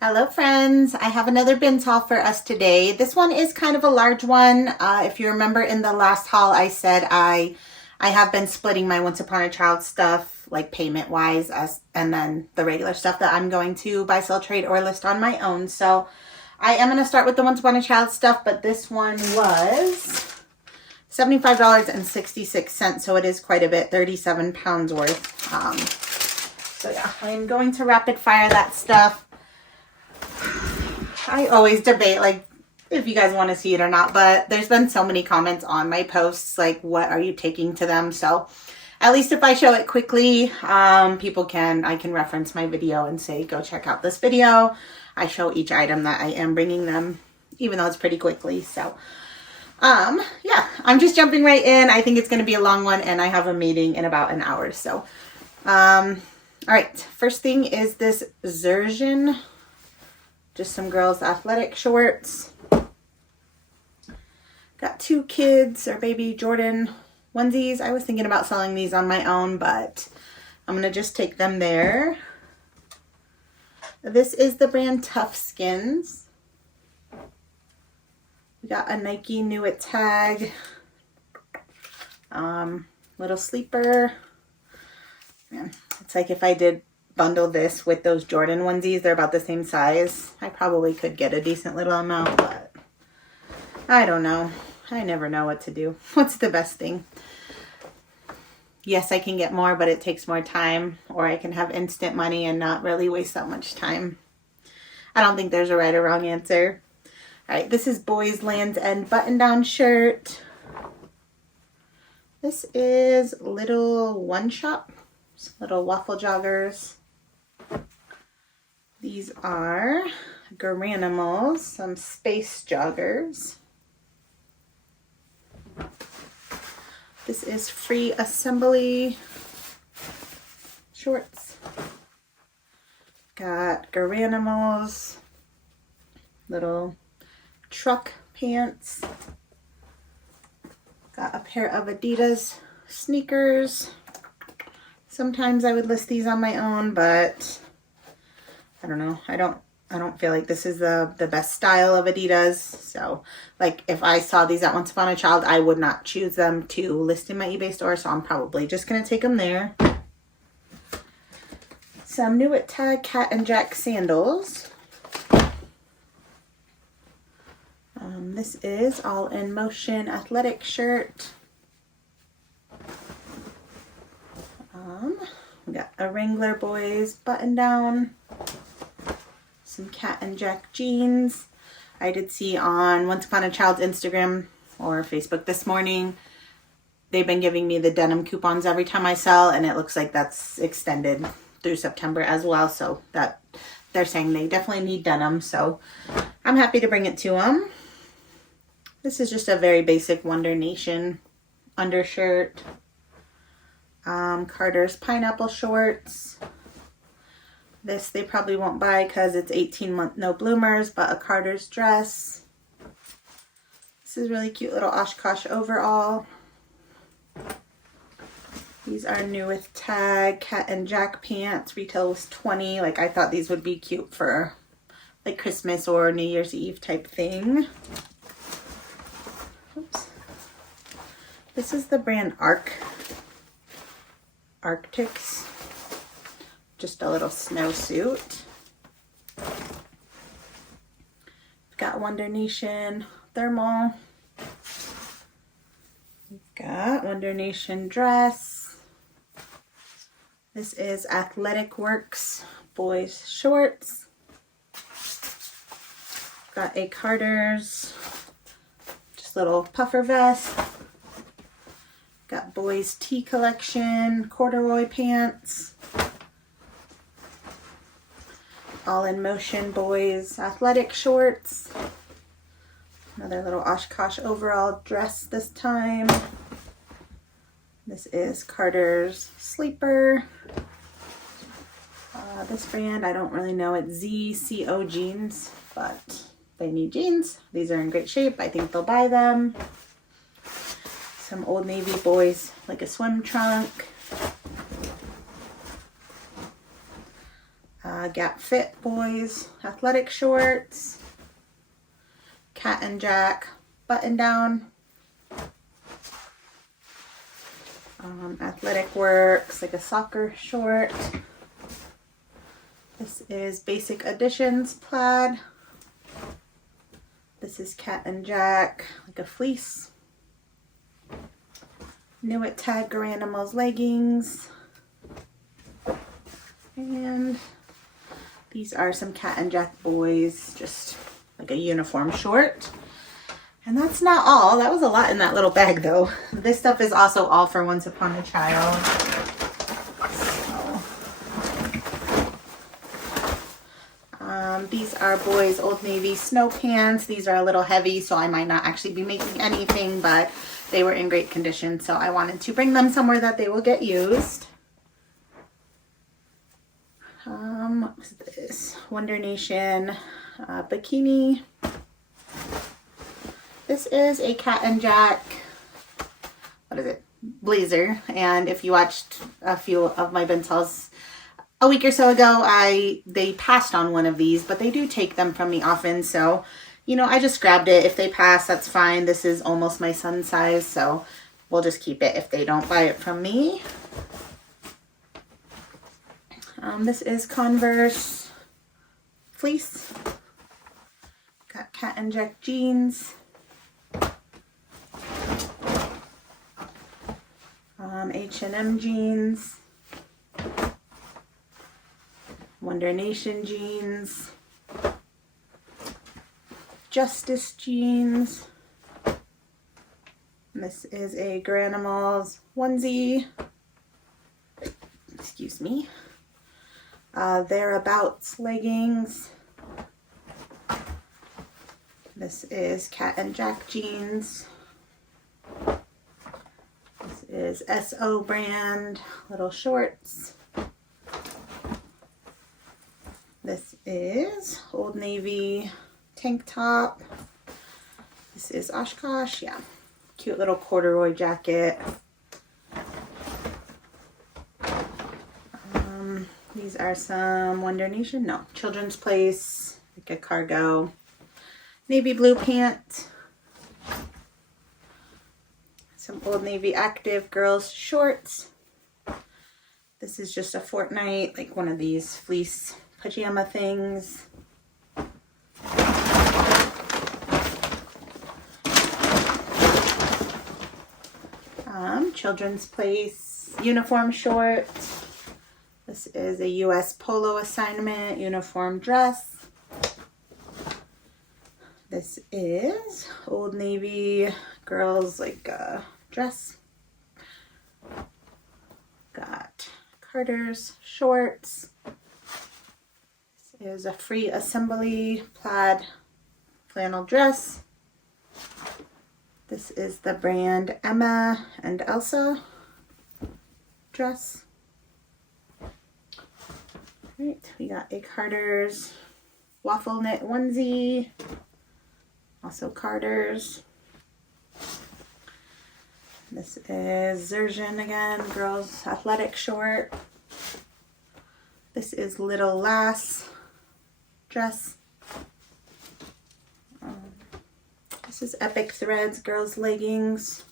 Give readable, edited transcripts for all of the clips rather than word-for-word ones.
Hello friends, I have another bins haul for us today. This one is kind of a large one. If you remember in the last haul I said I have been splitting my Once Upon a Child stuff like payment wise and then the regular stuff that I'm going to buy, sell, trade, or list on my own. So I am going to start with the Once Upon a Child stuff, but this one was $75.66, so it is quite a bit, 37 pounds worth. So yeah, I'm going to rapid fire that stuff. I always debate like if you guys want to see it or not, but there's been so many comments on my posts like what are you taking to them, so at least if I show it quickly, I can reference my video and say go check out this video. I show each item that I am bringing them, even though it's pretty quickly. So yeah, I'm just jumping right in. I think it's going to be a long one and I have a meeting in about an hour. So all right, first thing is this Zergen. Just some girls' athletic shorts. Got two kids or baby Jordan onesies. I was thinking about selling these on my own, but I'm going to just take them there. This is the brand Tough Skins. We got a Nike Knew It tag. Little sleeper. Man, it's like if I did bundle this with those Jordan onesies, they're about the same size. I probably could get a decent little amount, but I don't know. I never know what to do. What's the best thing? Yes, I can get more, but it takes more time, or I can have instant money and not really waste that much time. I don't think there's a right or wrong answer. All right, this is Boys Land's End button-down shirt. This is Little One Shop, little waffle joggers. These are Garanimals, some space joggers. This is Free Assembly shorts. Got Garanimals, little truck pants. Got a pair of Adidas sneakers. Sometimes I would list these on my own, but I don't know. I don't feel like this is the best style of Adidas. So like if I saw these at Once Upon a Child, I would not choose them to list in my eBay store. So I'm probably just going to take them there. Some Knew It tag Cat and Jack sandals. This is All in Motion athletic shirt. We got a Wrangler Boys button down. Some Cat and Jack jeans. I did see on Once Upon a Child's Instagram or Facebook this morning, they've been giving me the denim coupons every time I sell, and it looks like that's extended through September as well. So that they're saying they definitely need denim, so I'm happy to bring it to them. This is just a very basic Wonder Nation undershirt. Carter's pineapple shorts. This they probably won't buy because it's 18-month no bloomers, but a Carter's dress. This is really cute little Oshkosh overall. These are New with tag Cat and Jack pants. Retail was $20. Like I thought these would be cute for like Christmas or New Year's Eve type thing. Oops. This is the brand Arctics. Just a little snowsuit. We've got Wonder Nation thermal. We've got Wonder Nation dress. This is Athletic Works boys shorts. Got a Carter's just little puffer vest. Got boys tee collection corduroy pants. All in Motion boys athletic shorts. Another little Oshkosh overall dress this time. This is Carter's sleeper. This brand, I don't really know, it's ZCO jeans, but they need jeans. These are in great shape. I think they'll buy them. Some Old Navy boys, like a swim trunk. Gap Fit boys athletic shorts, Cat and Jack button down, Athletic Works, like a soccer short. This is Basic Additions plaid. This is Cat and Jack, like a fleece. New at Tag Garanimals leggings. And these are some Cat and Jack boys, just like a uniform short. And that's not all. That was a lot in that little bag though. This stuff is also all for Once Upon a Child. So, these are boys' Old Navy snow pants. These are a little heavy, so I might not actually be making anything, but they were in great condition, so I wanted to bring them somewhere that they will get used. What is this? Wonder Nation bikini. This is a Cat and Jack, what is it, blazer. And if you watched a few of my bin hauls a week or so ago, they passed on one of these, but they do take them from me often. So, you know, I just grabbed it. If they pass, that's fine. This is almost my son's size, so we'll just keep it if they don't buy it from me. This is Converse fleece. Got Cat and Jack jeans. H&M jeans. Wonder Nation jeans. Justice jeans. And this is a Garanimals onesie. Excuse me. Thereabouts leggings. This is Cat and Jack jeans. This is SO brand little shorts. This is Old Navy tank top. This is Oshkosh, yeah. Cute little corduroy jacket. These are some Wonder Nation, no, Children's Place, like a cargo. Navy blue pant. Some Old Navy Active girls shorts. This is just a Fortnite, like one of these fleece pajama things. Children's Place uniform shorts. This is a US Polo assignment uniform dress. This is Old Navy girls like dress. Got Carter's shorts. This is a Free Assembly plaid flannel dress. This is the brand Emma and Elsa dress. Right, we got a Carter's waffle knit onesie. Also Carter's. This is Zerjan again, girls athletic short. This is Little Lass dress. This is Epic Threads girls leggings,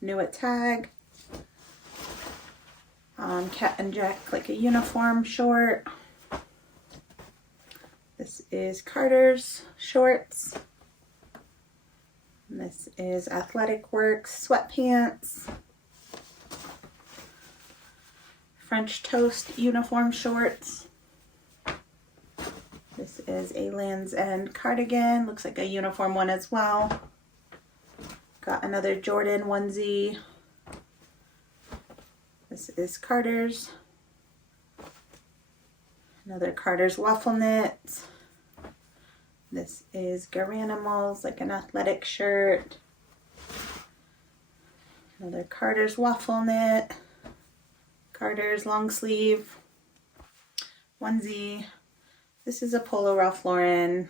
new at Tag. Cat and Jack like a uniform short. This is Carter's shorts. And this is Athletic Works sweatpants. French Toast uniform shorts. This is a Land's End cardigan. Looks like a uniform one as well. Got another Jordan onesie. This is Carter's. Another Carter's waffle knit. This is Garanimals, like an athletic shirt. Another Carter's waffle knit. Carter's long sleeve onesie. This is a Polo Ralph Lauren,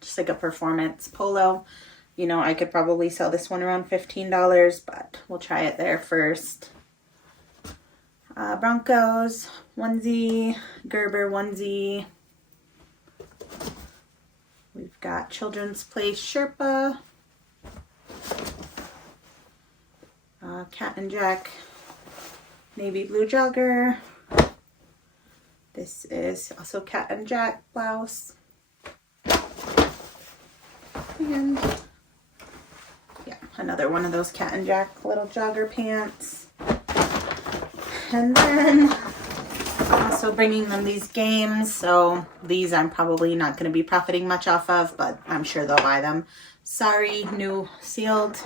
just like a performance polo. You know, I could probably sell this one around $15, but we'll try it there first. Broncos onesie, Gerber onesie. We've got Children's Place Sherpa, Cat and Jack navy blue jogger. This is also Cat and Jack blouse. And yeah, another one of those Cat and Jack little jogger pants. And then also bringing them these games. So these I'm probably not going to be profiting much off of, but I'm sure they'll buy them. Sorry, new sealed.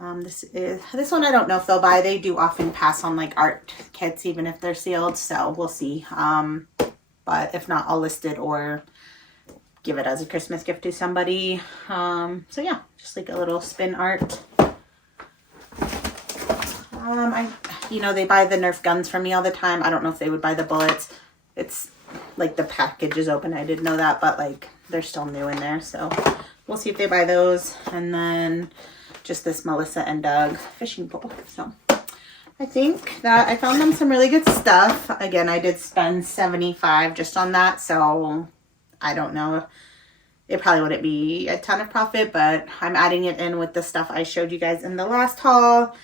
This one I don't know if they'll buy. They do often pass on like art kits even if they're sealed, so we'll see. But if not, I'll list it or give it as a Christmas gift to somebody. So yeah, just like a little spin art. You know, they buy the Nerf guns from me all the time. I don't know if they would buy the bullets. It's like the package is open. I didn't know that, but like they're still new in there. So we'll see if they buy those. And then just this Melissa and Doug fishing pole. So I think that I found them some really good stuff. Again, I did spend $75 just on that. So I don't know. It probably wouldn't be a ton of profit, but I'm adding it in with the stuff I showed you guys in the last haul.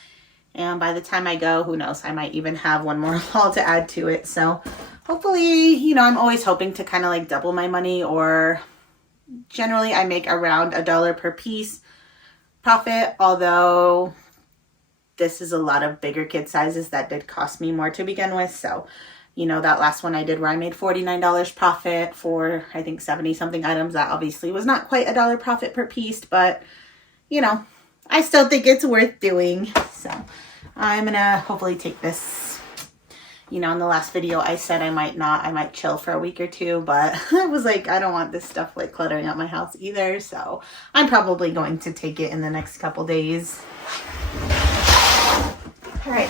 And by the time I go, who knows, I might even have one more haul to add to it. So hopefully, you know, I'm always hoping to kind of like double my money, or generally I make around $1 per piece profit. Although this is a lot of bigger kid sizes that did cost me more to begin with. So, you know, that last one I did where I made $49 profit for, I think 70 something items. That obviously was not quite $1 profit per piece, but you know, I still think it's worth doing. So I'm gonna hopefully take this, you know, in the last video I said I might chill for a week or two, but I was like, I don't want this stuff like cluttering up my house either. So I'm probably going to take it in the next couple days. All right.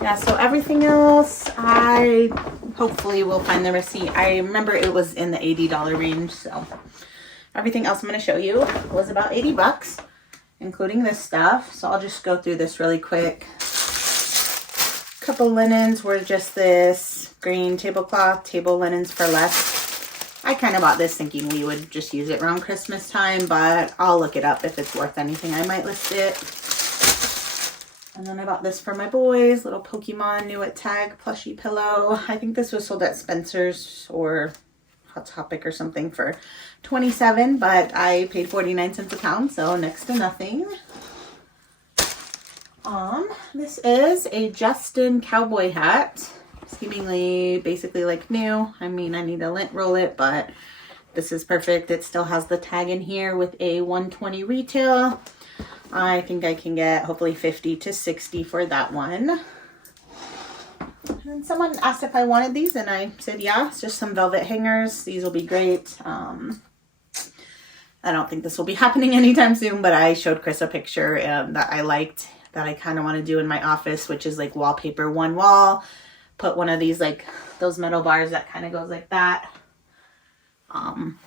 Yeah, so everything else, I hopefully will find the receipt. I remember it was in the $80 range, so everything else I'm going to show you was about $80, including this stuff. So I'll just go through this really quick. Couple linens were just this green tablecloth, table linens for less. I kind of bought this thinking we would just use it around Christmas time, but I'll look it up. If it's worth anything, I might list it. And then I bought this for my boys, little Pokemon New It Tag plushie pillow. I think this was sold at Spencer's or Hot Topic or something for $27, but I paid 49 cents a pound, so next to nothing. This is a Justin cowboy hat, seemingly basically like new. I mean, I need to lint roll it, but this is perfect. It still has the tag in here with a $120 retail. I think I can get hopefully 50 to 60 for that one. And someone asked if I wanted these, and I said yeah. It's just some velvet hangers. These will be great. I don't think this will be happening anytime soon, but I showed Chris a picture that I liked, that I kind of want to do in my office, which is like wallpaper one wall. Put one of these, like those metal bars that kind of goes like that,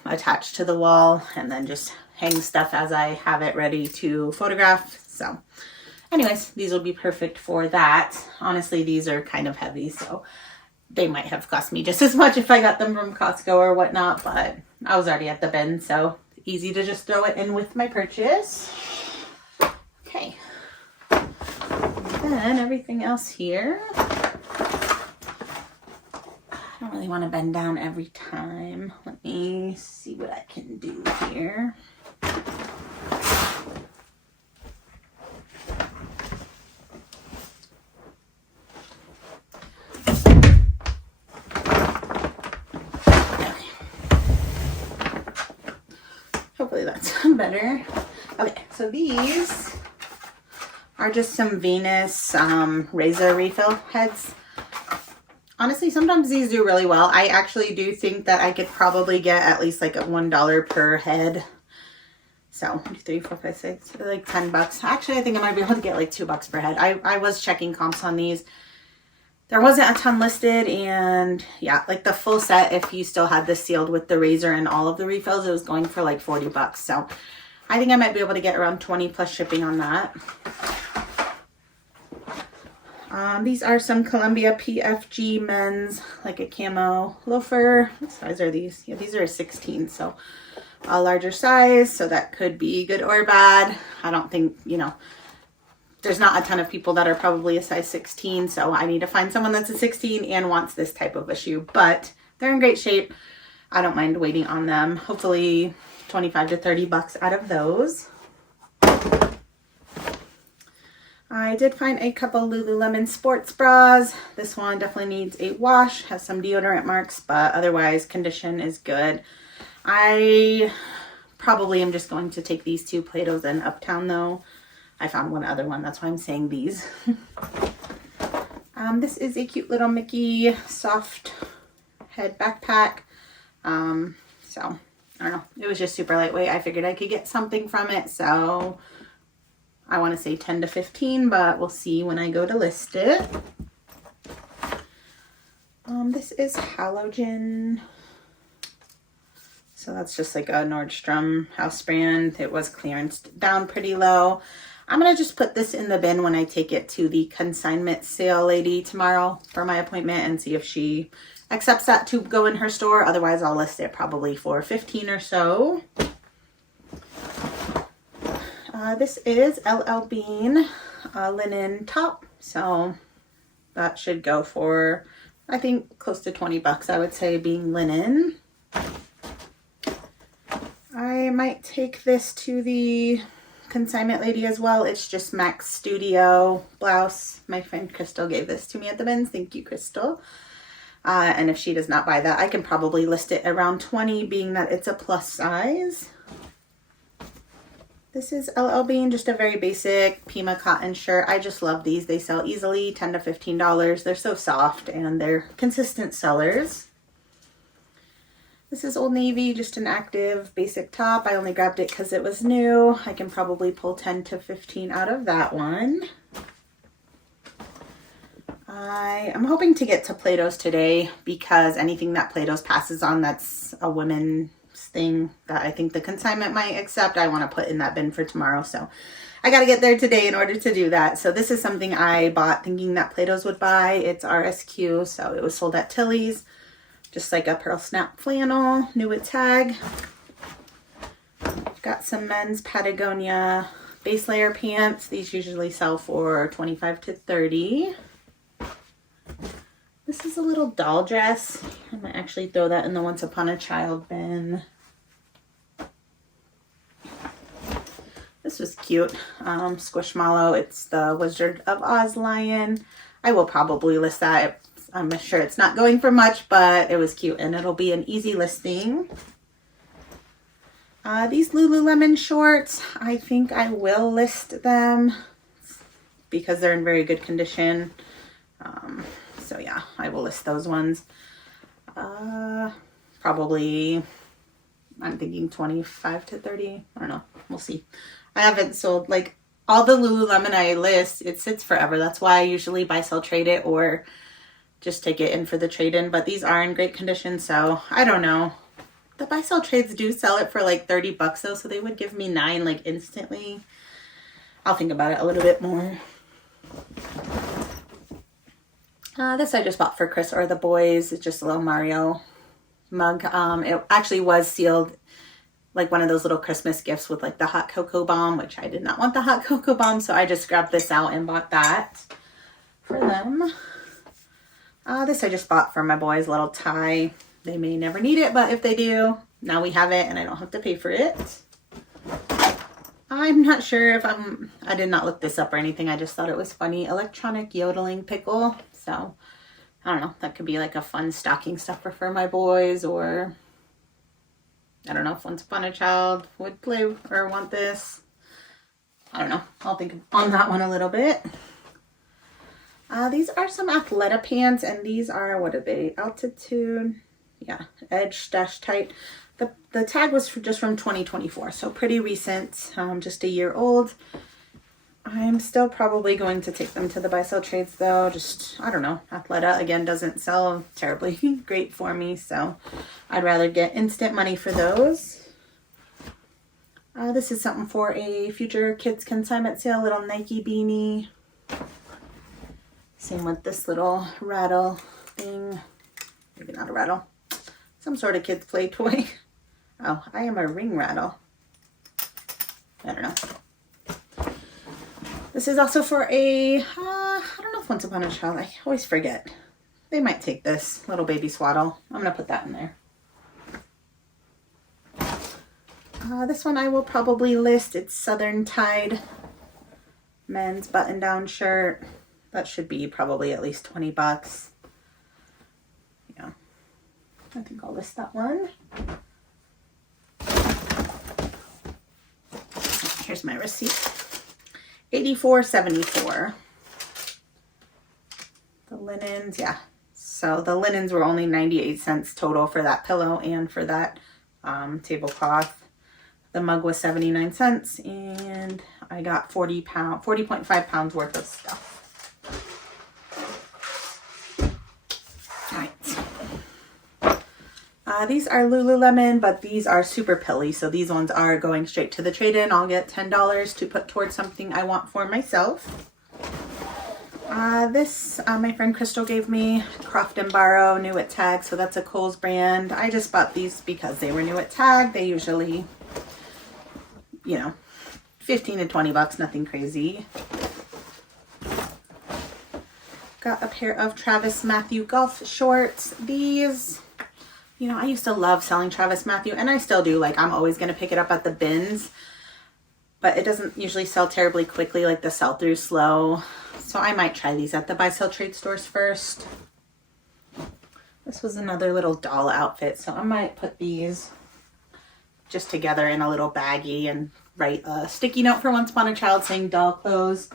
attached to the wall, and then just hang stuff as I have it ready to photograph. So anyways, these will be perfect for that. Honestly, these are kind of heavy, so they might have cost me just as much if I got them from Costco or whatnot, but I was already at the bin, so easy to just throw it in with my purchase. Okay. And then everything else here. I don't really want to bend down every time. Let me see what I can do here. Hopefully that's better. Okay, so these are just some Venus razor refill heads. Honestly, sometimes these do really well. I actually do think that I could probably get at least like a $1 per head. So 1, 2, 3, 4, 5, 6, like $10. Actually, I think I might be able to get like $2 per head. I was checking comps on these. There wasn't a ton listed, and yeah, like the full set, if you still had this sealed with the razor and all of the refills, it was going for like $40. So I think I might be able to get around 20 plus shipping on that. These are some Columbia PFG men's, like a camo loafer. What size are these? Yeah, these are a 16, so a larger size, so that could be good or bad. I don't think, you know, there's not a ton of people that are probably a size 16, so I need to find someone that's a 16 and wants this type of a shoe, but they're in great shape. I don't mind waiting on them. Hopefully 25 to 30 bucks out of those. I did find a couple Lululemon sports bras. This one definitely needs a wash, has some deodorant marks, but otherwise condition is good. I probably am just going to take these two Play-Dohs in Uptown though. I found one other one, that's why I'm saying these. This is a cute little Mickey soft head backpack. So I don't know, it was just super lightweight. I figured I could get something from it, so I want to say 10 to 15, but we'll see when I go to list it. This is halogen. So that's just like a Nordstrom house brand. It was clearanced down pretty low. I'm going to just put this in the bin when I take it to the consignment sale lady tomorrow for my appointment and see if she accepts that to go in her store. Otherwise, I'll list it probably for 15 or so. This is LL Bean linen top, so that should go for, I think, close to 20 bucks, I would say, being linen. I might take this to the consignment lady as well. It's just Max Studio blouse. My friend Crystal gave this to me at the bins. Thank you, Crystal. And if she does not buy that, I can probably list it around 20, being that it's a plus size. This is LL Bean, just a very basic Pima cotton shirt. I just love these. They sell easily, $10 to $15. They're so soft and they're consistent sellers. This is Old Navy, just an active basic top. I only grabbed it because it was new. I can probably pull 10 to 15 out of that one. I am hoping to get to Play-Dohs today because anything that Play-Dohs passes on that's a women's thing that I think the consignment might accept, I want to put in that bin for tomorrow. So I got to get there today in order to do that. So this is something I bought thinking that Play-Dohs would buy. It's RSQ, so it was sold at Tilly's. Just like a pearl snap flannel, new with tag. Got some men's Patagonia base layer pants. These usually sell for 25 to 30. This is a little doll dress. I might actually throw that in the Once Upon a Child bin. This was cute. Squishmallow. It's the Wizard of Oz lion. I will probably list that. I'm sure it's not going for much, but it was cute and it'll be an easy listing. These Lululemon shorts, I think I will list them because they're in very good condition. So yeah, I will list those ones. Probably, I'm thinking 25 to 30. I don't know. We'll see. I haven't sold, like, all the Lululemon I list, it sits forever. That's why I usually buy, sell, trade it, or just take it in for the trade-in. But these are in great condition, so I don't know. The buy, sell, trades do sell it for like 30 bucks though, so they would give me 9 like instantly. I'll think about it a little bit more. This I just bought for Chris or the boys. It's just a little Mario mug. It actually was sealed like one of those little Christmas gifts with like the hot cocoa bomb, which I did not want the hot cocoa bomb, so I just grabbed this out and bought that for them. This I just bought for my boys, little tie. They may never need it, but if they do, now we have it and I don't have to pay for it. I'm not sure if I did not look this up or anything. I just thought it was funny. Electronic yodeling pickle. So, I don't know. That could be like a fun stocking stuffer for my boys, or I don't know if Once Upon a Child would play or want this. I don't know. I'll think on that one a little bit. These are some Athleta pants, and these are, what are they? Altitude, yeah, edge dash tight. The tag was just from 2024, so pretty recent, just a year old. I'm still probably going to take them to the buy sell trades though. Just, I don't know. Athleta again doesn't sell terribly great for me, so I'd rather get instant money for those. This is something for a future kids consignment sale, little Nike beanie. Same with this little rattle thing. Maybe not a rattle. Some sort of kid's play toy. Oh, I am a ring rattle. I don't know. This is also for a, I don't know if Once Upon a Child, I always forget. They might take this little baby swaddle. I'm going to put that in there. This one I will probably list. It's Southern Tide men's button-down shirt. That should be probably at least 20 bucks. Yeah, I think I'll list that one. Here's my receipt. $84.74. The linens, yeah. So the linens were only 98 cents total for that pillow and for that tablecloth. The mug was 79 cents and I got 40.5 pounds worth of stuff. All right. These are Lululemon, but these are super pilly. So these ones are going straight to the trade-in. I'll get $10 to put towards something I want for myself. This, my friend Crystal gave me Croft & Barrow, new at Tag. So that's a Kohl's brand. I just bought these because they were new at Tag. They usually, you know, 15 to 20 bucks, nothing crazy. Got a pair of Travis Matthew golf shorts. These, you know, I used to love selling Travis Matthew, and I still do. Like, I'm always going to pick it up at the bins, but it doesn't usually sell terribly quickly. Like, the sell-through's slow. So I might try these at the buy-sell trade stores first. This was another little doll outfit, so I might put these just together in a little baggie and write a sticky note for Once Upon a Child saying doll clothes.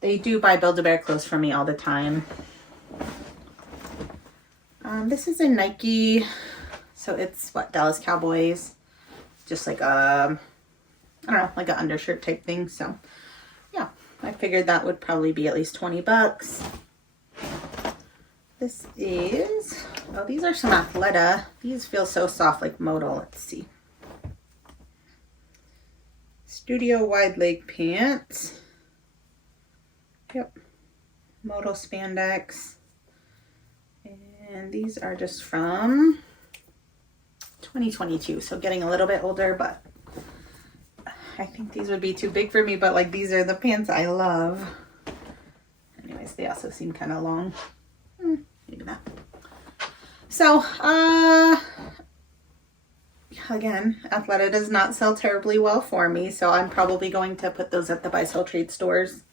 They do buy Build-A-Bear clothes for me all the time. This is a Nike, so it's what, Dallas Cowboys, just like a, I don't know, like an undershirt type thing. So yeah, I figured that would probably be at least 20 bucks. This is, oh, these are some Athleta. These feel so soft, like modal. Let's see. Studio wide leg pants. Yep. Modal spandex. And these are just from 2022. So getting a little bit older, but I think these would be too big for me, but like these are the pants I love. Anyways, they also seem kind of long. Maybe not. So, again, Athleta does not sell terribly well for me, so I'm probably going to put those at the buy-sell trade stores.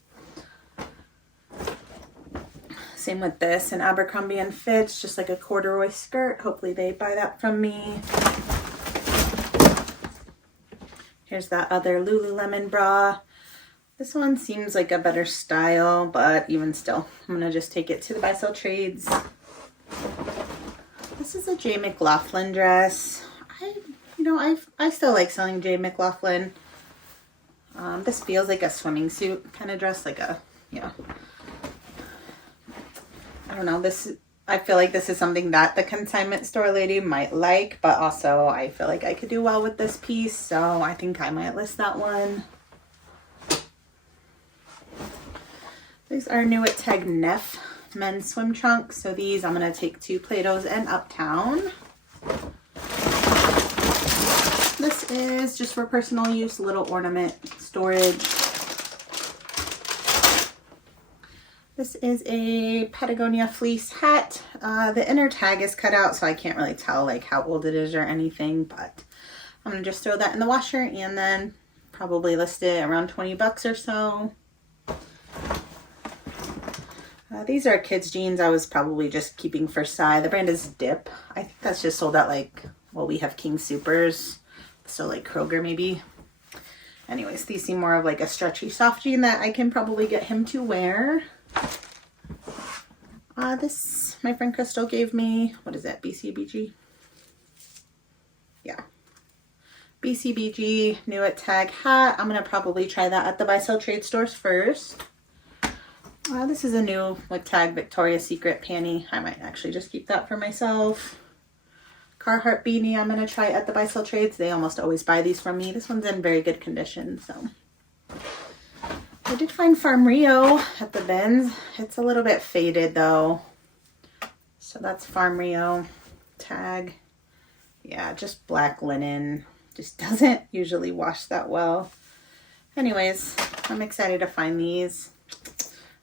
Same with this, an Abercrombie & Fitch, just like a corduroy skirt. Hopefully they buy that from me. Here's that other Lululemon bra. This one seems like a better style, but even still, I'm gonna just take it to the buy-sell trades. This is a J. McLaughlin dress. I still like selling J. McLaughlin. This feels like a swimming suit kind of dress, like a, yeah. I don't know, I feel like this is something that the consignment store lady might like, but also I feel like I could do well with this piece, so I think I might list that one. These are new at Tag Neff men's swim trunks. So these I'm going to take to Plato's and Uptown. This is just for personal use, little ornament storage. This is a Patagonia fleece hat. The inner tag is cut out, so I can't really tell like how old it is or anything, but I'm going to just throw that in the washer and then probably list it around 20 bucks or so. These are kids jeans I was probably just keeping for Psy. The brand is Dip. I think that's just sold at like, well, we have King Supers, so like Kroger maybe. Anyways, these seem more of like a stretchy soft jean that I can probably get him to wear. This, my friend Crystal gave me, what is that, BCBG? Yeah. BCBG, new at Tag hat. I'm going to probably try that at the buy-sell trade stores first. This is a new with Tag Victoria's Secret panty. I might actually just keep that for myself. Carhartt beanie I'm going to try at the Buy Sell Trades. They almost always buy these from me. This one's in very good condition, so. I did find Farm Rio at the bins. It's a little bit faded though. So that's Farm Rio tag. Yeah, just black linen. Just doesn't usually wash that well. Anyways, I'm excited to find these.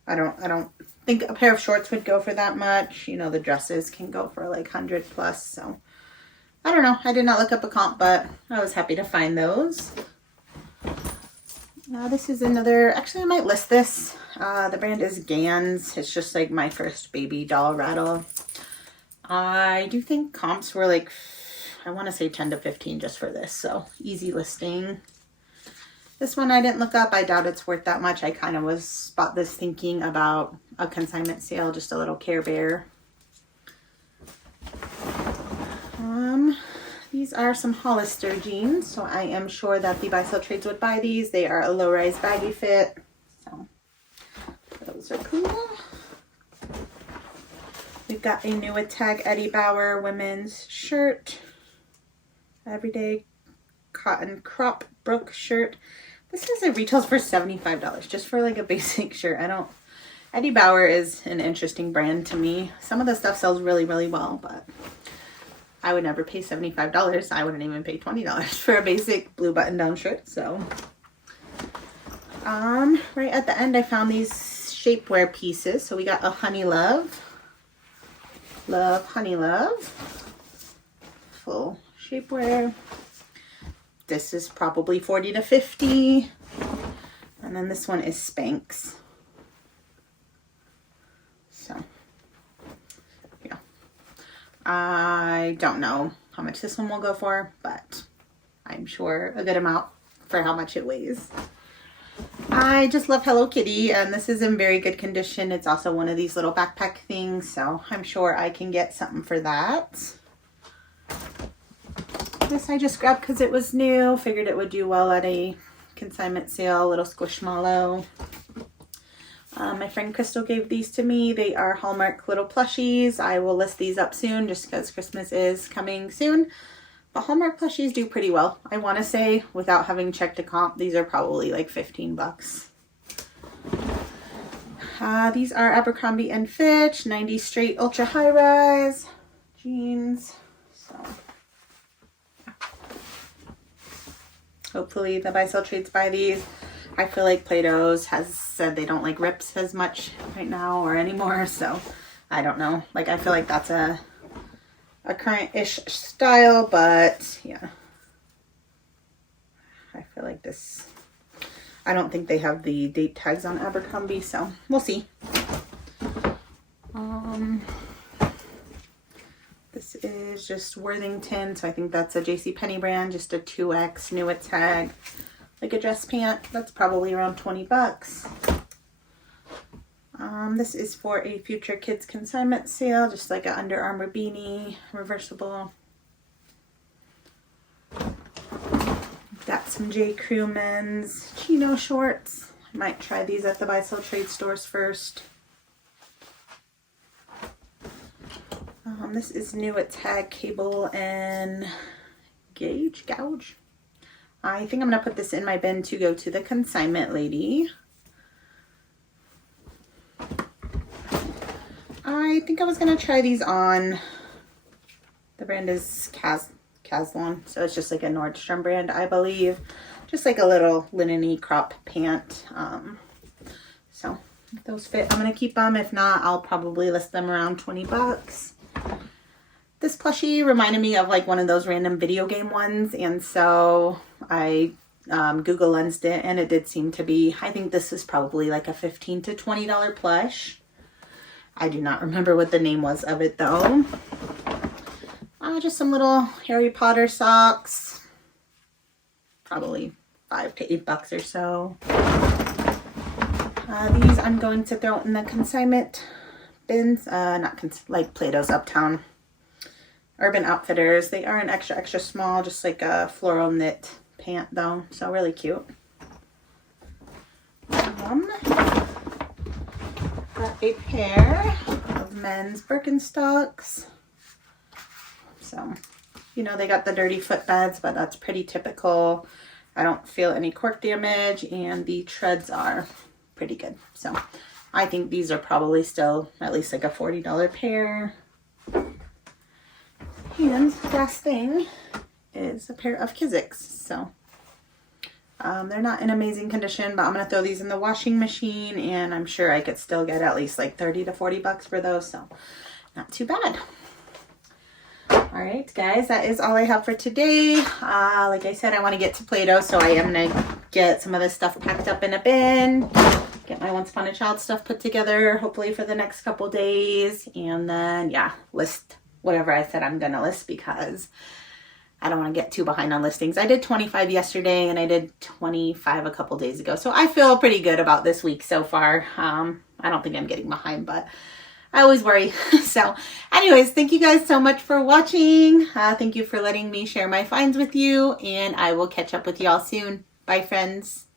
I don't think a pair of shorts would go for that much. You know, the dresses can go for like 100 plus. So I don't know. I did not look up a comp, but I was happy to find those. This is another, actually I might list this. The brand is Gans. It's just like my first baby doll rattle. I do think comps were like, I want to say 10 to 15 just for this. So easy listing. This one I didn't look up. I doubt it's worth that much. I kind of was bought this thinking about a consignment sale, just a little Care Bear. These are some Hollister jeans, so I am sure that the Buy Sell Trades would buy these. They are a low-rise baggy fit, so those are cool. We've got a new tag Eddie Bauer women's shirt, everyday cotton crop brook shirt. This is it retails for $75 just for like a basic shirt. Eddie Bauer is an interesting brand to me. Some of the stuff sells really, really well, but I would never pay $75. I wouldn't even pay $20 for a basic blue button-down shirt. So, right at the end, I found these shapewear pieces. So we got a Honey Love, Honey Love, full shapewear. This is probably 40 to 50. And then this one is Spanx. So, yeah. I don't know how much this one will go for, but I'm sure a good amount for how much it weighs. I just love Hello Kitty, and this is in very good condition. It's also one of these little backpack things, so I'm sure I can get something for that. This I just grabbed because it was new. Figured it would do well at a consignment sale. Little Squishmallow. My friend Crystal gave these to me. They are Hallmark little plushies. I will list these up soon just because Christmas is coming soon. But Hallmark plushies do pretty well. I want to say, without having checked a comp, these are probably like 15 bucks. These are Abercrombie & Fitch 90 straight ultra high rise jeans. So hopefully the Buy Sell Trades buy these. I feel like Plato's has said they don't like rips as much right now or anymore, so I don't know. Like, I feel like that's a current-ish style, but yeah. I feel like this, I don't think they have the date tags on Abercrombie, so we'll see. This is just Worthington, so I think that's a JCPenney brand, just a 2X new tag, like a dress pant. That's probably around 20 bucks. This is for a future kids consignment sale, just like an Under Armour beanie, reversible. Got some J. Crew men's chino shorts. I might try these at the Buy Sell Trade stores first. This is new at tag cable and gauge. I think I'm going to put this in my bin to go to the consignment lady. I think I was going to try these on. The brand is Caslon, so it's just like a Nordstrom brand, I believe. Just like a little linen-y crop pant. So if those fit, I'm going to keep them. If not, I'll probably list them around 20 bucks. This plushie reminded me of like one of those random video game ones, and so I Google Lensed it, and it did seem to be, I think this is probably like a $15 to $20 plush. I do not remember what the name was of it though. Just some little Harry Potter socks, probably $5 to $8 or so. These I'm going to throw in the consignment bins, like Plato's Uptown Urban Outfitters. They are an extra small, just like a floral knit pant though, so really cute. Got a pair of men's Birkenstocks. So You know, they got the dirty footbeds, but that's pretty typical. I don't feel any cork damage, and the treads are pretty good. So I think these are probably still at least like a $40 pair. And last thing is a pair of Kizik's. So they're not in amazing condition, but I'm going to throw these in the washing machine, and I'm sure I could still get at least like 30 to 40 bucks for those. So not too bad. All right, guys, that is all I have for today. Like I said, I want to get to Play-Doh, so I am going to get some of this stuff packed up in a bin, get my Once Upon a Child stuff put together, hopefully for the next couple days, and then, yeah, list whatever I said I'm going to list, because I don't want to get too behind on listings. I did 25 yesterday, and I did 25 a couple days ago, so I feel pretty good about this week so far. I don't think I'm getting behind, but I always worry. So anyways, thank you guys so much for watching. Thank you for letting me share my finds with you, and I will catch up with y'all soon. Bye, friends.